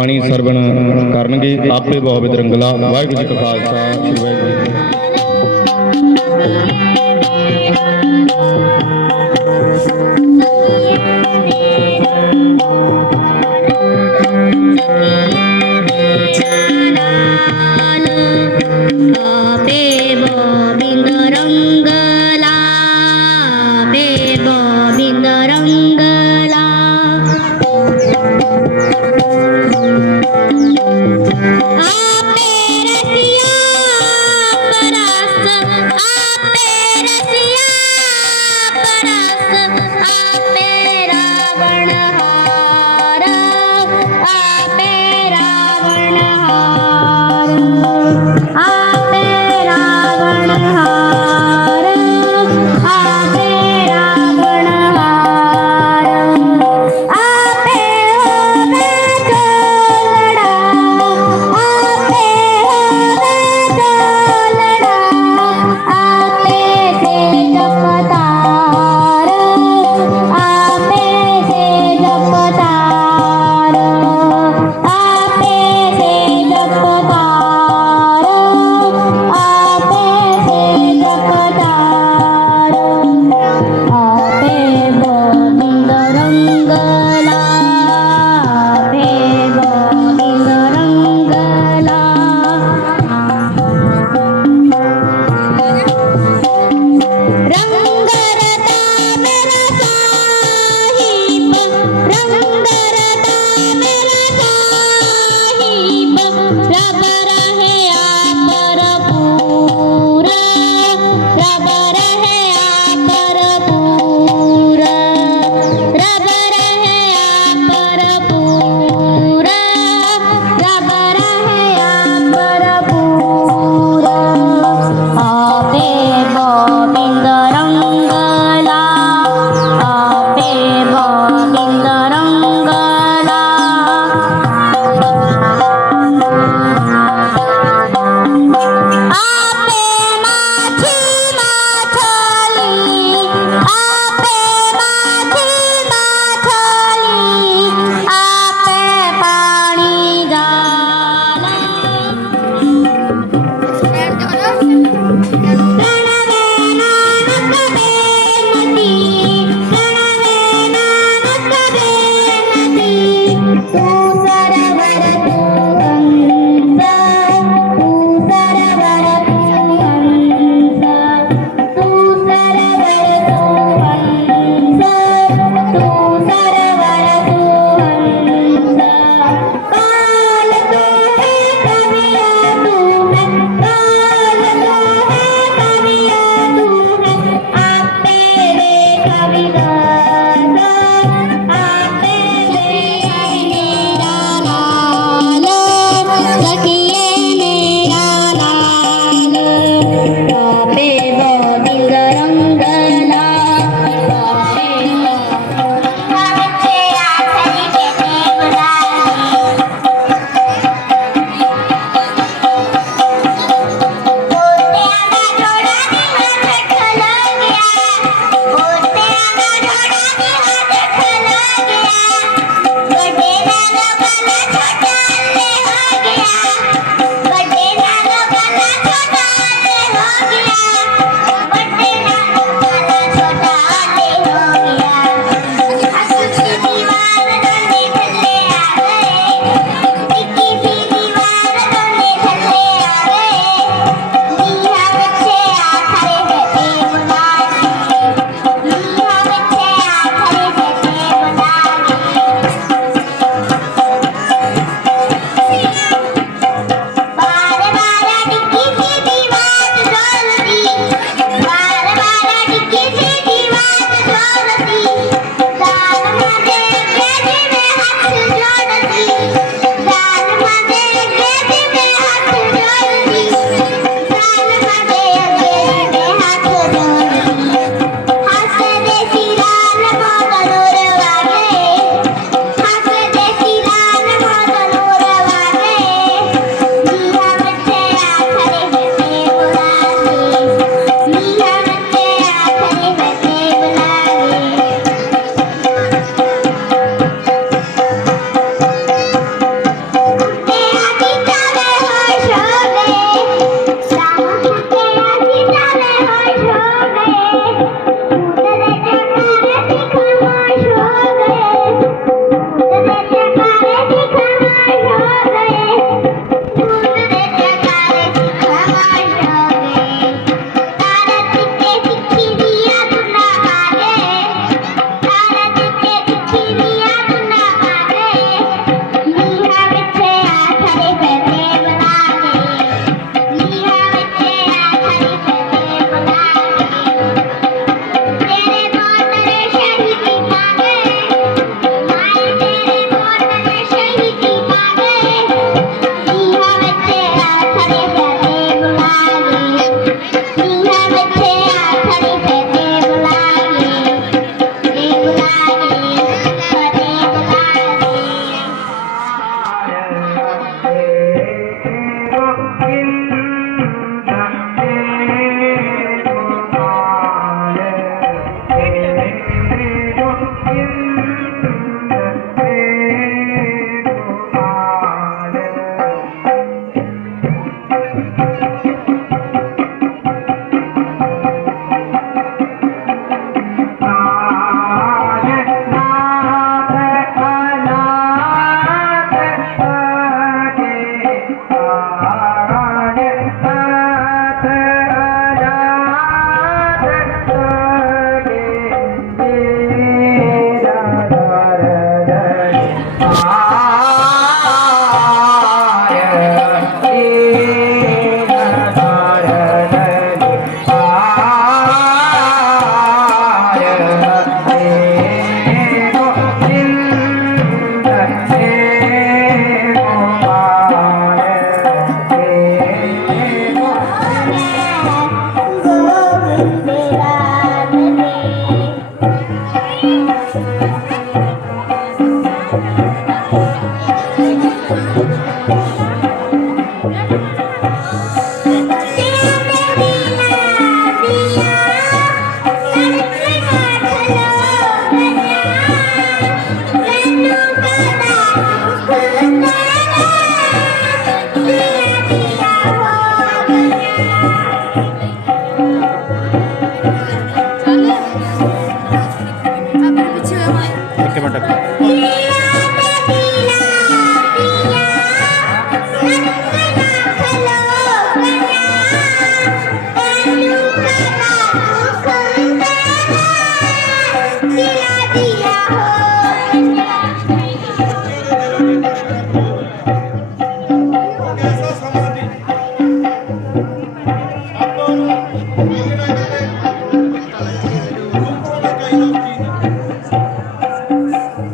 ਗੁਰਬਾਣੀ ਸਰਵਣ ਕਰਨਗੇ ਆਪੇ ਬਹੁ ਬਿਦਰੰਗਲਾ ਵਾਹਿਗੁਰੂ ਜੀ ਕਾ ਖਾਲਸਾ ਸ੍ਰੀ Waheguru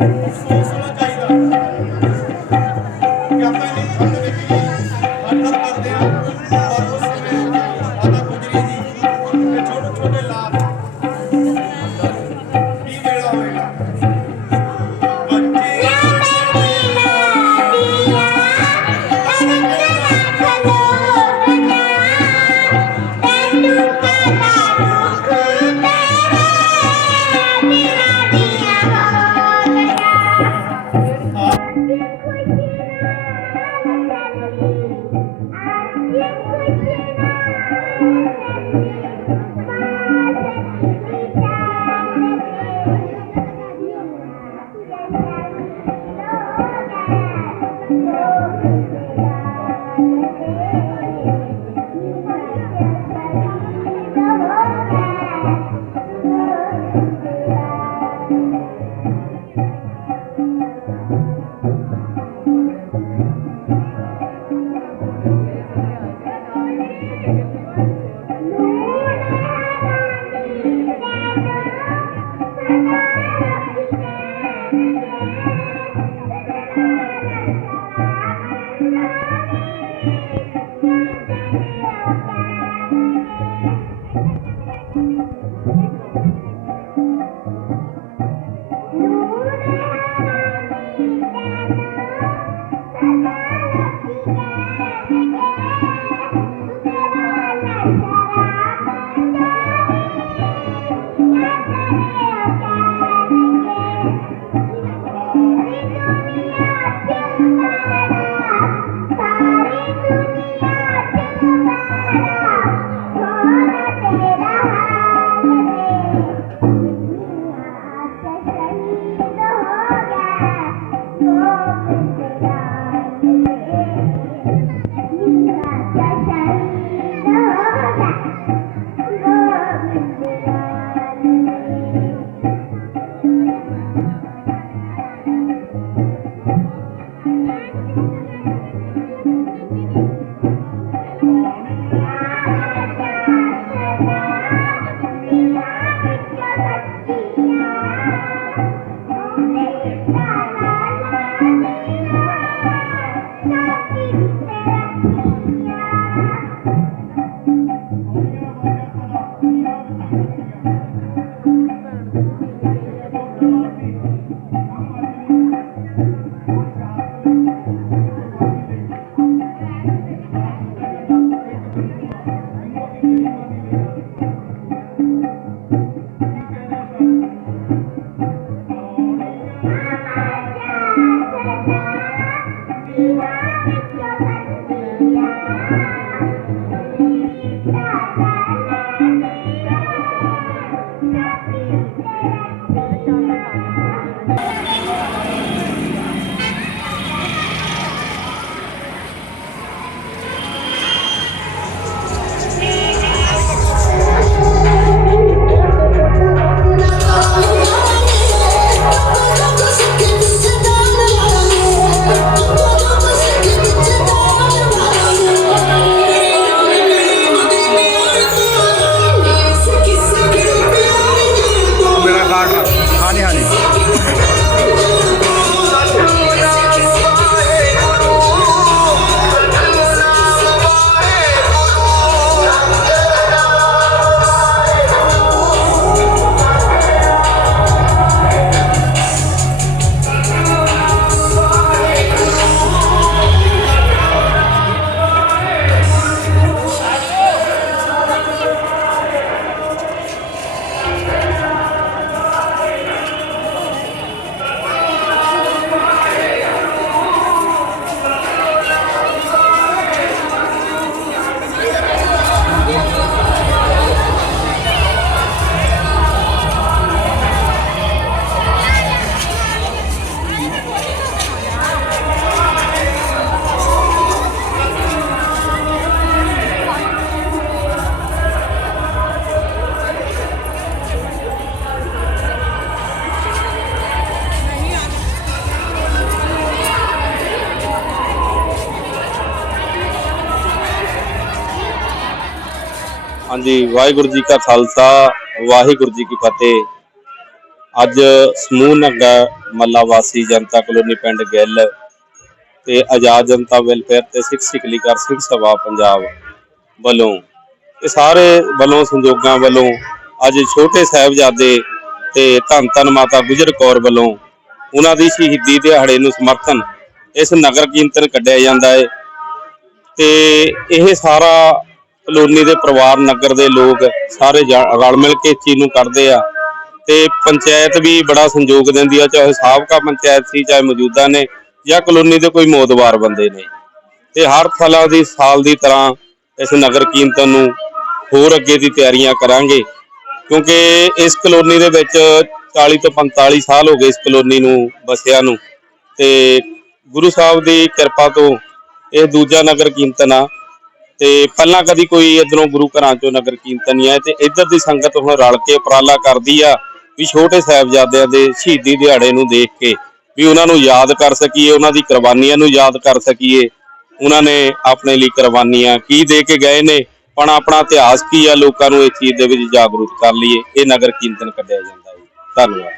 Yes, yes, yes. Hadi hadi. ਹਾਂਜੀ ਵਾਹਿਗੁਰੂ ਜੀ ਕਾ ਖਾਲਸਾ, ਵਾਹਿਗੁਰੂ ਜੀ ਕੀ ਫਤਿਹ। ਅੱਜ ਸਮੂਹ ਨਗਰ ਮੱਲਾ ਵਾਸੀ ਜਨਤਾ ਕਲੋਨੀ ਪਿੰਡ ਗਿੱਲ ਤੇ ਆਜ਼ਾਦ ਜਨਤਾ ਵੈਲਫੇਅਰ ਤੇ ਸਿੱਖ ਸਿਕਲੀਗਰ ਸਿੰਘ ਸਭਾ ਪੰਜਾਬ ਵੱਲੋਂ ਇਹ ਸਾਰੇ ਵੱਲੋਂ, ਸੰਯੋਗਾਂ ਵੱਲੋਂ ਅੱਜ ਛੋਟੇ ਸਾਹਿਬਜ਼ਾਦੇ ਤੇ ਧੰਨ ਧੰਨ ਮਾਤਾ ਗੁਜਰ ਕੌਰ ਵੱਲੋਂ ਉਹਨਾਂ ਦੀ ਸ਼ਹੀਦੀ ਦਿਹਾੜੇ ਨੂੰ ਸਮਰਥਨ ਇਸ ਨਗਰ ਕੀਰਤਨ ਕੱਢਿਆ ਜਾਂਦਾ ਹੈ ਤੇ ਇਹ ਸਾਰਾ ਕਲੋਨੀ ਦੇ ਪਰਿਵਾਰ, ਨਗਰ ਦੇ ਲੋਕ ਸਾਰੇ ਜਾ- ਰਲ ਮਿਲ ਕੇ ਇਸ ਚੀਜ਼ ਨੂੰ ਕਰਦੇ ਆ। ਤੇ ਪੰਚਾਇਤ ਵੀ ਬੜਾ ਸੰਯੋਗ ਦਿੰਦੀ ਆ, ਚਾਹੇ ਸਾਬਕਾ ਪੰਚਾਇਤ ਸੀ, ਚਾਹੇ ਮੌਜੂਦਾ ਨੇ, ਜਾਂ ਕਲੋਨੀ ਦੇ ਕੋਈ ਮੋਦਵਾਰ ਬੰਦੇ ਨੇ। ਤੇ ਹਰ ਸਾਲਾਂ ਦੀ, ਸਾਲ ਦੀ ਤਰ੍ਹਾਂ ਇਸ ਨਗਰ ਕੀਰਤਨ ਨੂੰ ਹੋਰ ਅੱਗੇ ਦੀ ਤਿਆਰੀਆਂ ਕਰਾਂਗੇ। ਕਿਉਂਕਿ ਇਸ ਕਲੋਨੀ ਦੇ ਵਿੱਚ 40 ਤੋਂ 45 ਸਾਲ ਹੋ ਗਏ ਇਸ ਕਲੋਨੀ ਨੂੰ ਵਸਿਆ ਨੂੰ। ਤੇ ਗੁਰੂ ਸਾਹਿਬ ਦੀ ਕਿਰਪਾ ਤੋਂ ਇਹ ਦੂਜਾ ਨਗਰ ਕੀਰਤਨ ਆ ਤੇ ਪਹਿਲਾਂ ਕਦੀ ਕੋਈ ਇਧਰੋਂ ਗੁਰੂ ਘਰਾਂ ਚੋਂ ਨਗਰ ਕੀਰਤਨ ਨਹੀਂ ਆਇਆ ਤੇ ਇੱਧਰ ਦੀ ਸੰਗਤ ਹੁਣ ਰਲ ਕੇ ਉਪਰਾਲਾ ਕਰਦੀ ਆ ਵੀ ਛੋਟੇ ਸਾਹਿਬਜ਼ਾਦਿਆਂ ਦੇ ਸ਼ਹੀਦੀ ਦਿਹਾੜੇ ਨੂੰ ਦੇਖ ਕੇ ਵੀ ਉਹਨਾਂ ਨੂੰ ਯਾਦ ਕਰ ਸਕੀਏ, ਉਹਨਾਂ ਦੀ ਕੁਰਬਾਨੀਆਂ ਨੂੰ ਯਾਦ ਕਰ ਸਕੀਏ। ਉਹਨਾਂ ਨੇ ਆਪਣੇ ਲਈ ਕੁਰਬਾਨੀਆਂ ਕੀ ਦੇ ਕੇ ਗਏ ਨੇ ਆਪਣਾ ਆਪਣਾ ਇਤਿਹਾਸ ਕੀ ਆ ਲੋਕਾਂ ਨੂੰ ਇਸ ਚੀਜ਼ ਦੇ ਵਿੱਚ ਜਾਗਰੂਕ ਕਰ ਲਈਏ, ਇਹ ਨਗਰ ਕੀਰਤਨ ਕੱਢਿਆ ਜਾਂਦਾ ਹੈ। ਧੰਨਵਾਦ।